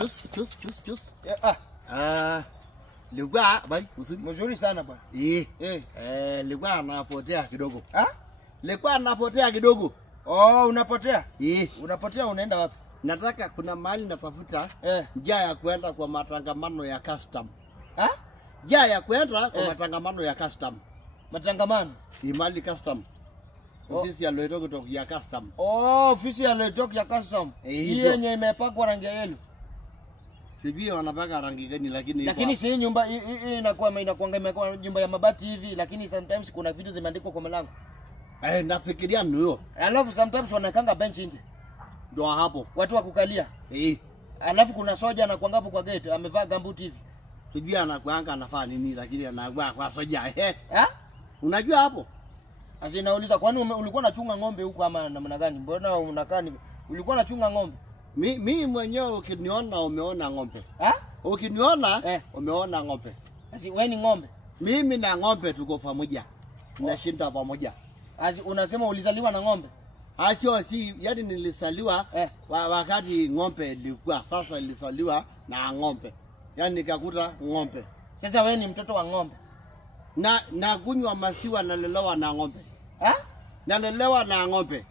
Chus. Ah. Ligwa bai, Mzuri sana bwana. Ligwa anapotea kidogo. Ligwa anapotea kidogo. Oh, unapotea? Unapotea unaenda wapi? Nataka kuna mahali natafuta njia ya kwenda kwa matangamano ya custom. Njia ya kwenda kwa matangamano ya custom. Matangamano? Imali custom. Ofisi ya Loitoktok ya custom. Ofisi ya Loitoktok ya custom. Hii yenye imepakwa rangi ya yellow. Sijui wanapaka rangi gani lakini si nyumba hii inakuwa imekuwa nyumba ya mabati hivi, lakini sometimes kuna vitu zimeandikwa kwa mlango. Nafikiria ndio. Alafu sometimes wanakanga bench nje. Ndio hapo. Watu wa kukalia. Alafu kuna soja anakuanga hapo kwa gate, amevaa gumboot hivi. Sijui anakuanga anafanya nini, lakini anavaa kwa soja. Unajua hapo? Sasa nauliza, kwani ulikuwa unachunga ng'ombe huko ama namna gani? Mbona unakaa ulikuwa unachunga ng'ombe? Mimi mwenyewe ukiniona umeona ng'ombe. Ukiniona umeona ng'ombe. Sasa wewe ni ng'ombe? Mimi na ng'ombe tuko pamoja. Tunashinda pamoja. Sasa unasema ulizaliwa na ng'ombe? Si yani nilizaliwa wakati ng'ombe ilikuwa, sasa nilizaliwa na ng'ombe. Yani nikakuta ng'ombe. Sasa wewe ni mtoto wa ng'ombe? Na kunywa maziwa nalelewa na ng'ombe. Nalelewa na ng'ombe.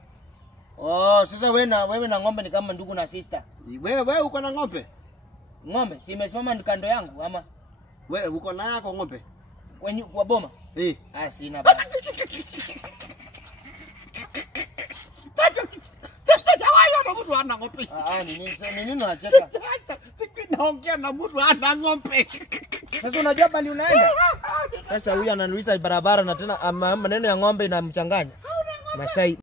Sasa wewe na ng'ombe ni kama ndugu na sister. Wewe uko na ng'ombe? Ng'ombe si imesimama kando yangu ama? Wewe uko na yako ng'ombe? Kwa boma? Sina baba. Mtu ana ng'ombe. Nini unacheka? Naongea na mtu ana ng'ombe. Sasa unajua bali unaenda? Sasa huyu ananiuliza barabara na tena maneno ya ng'ombe inamchanganya. Masai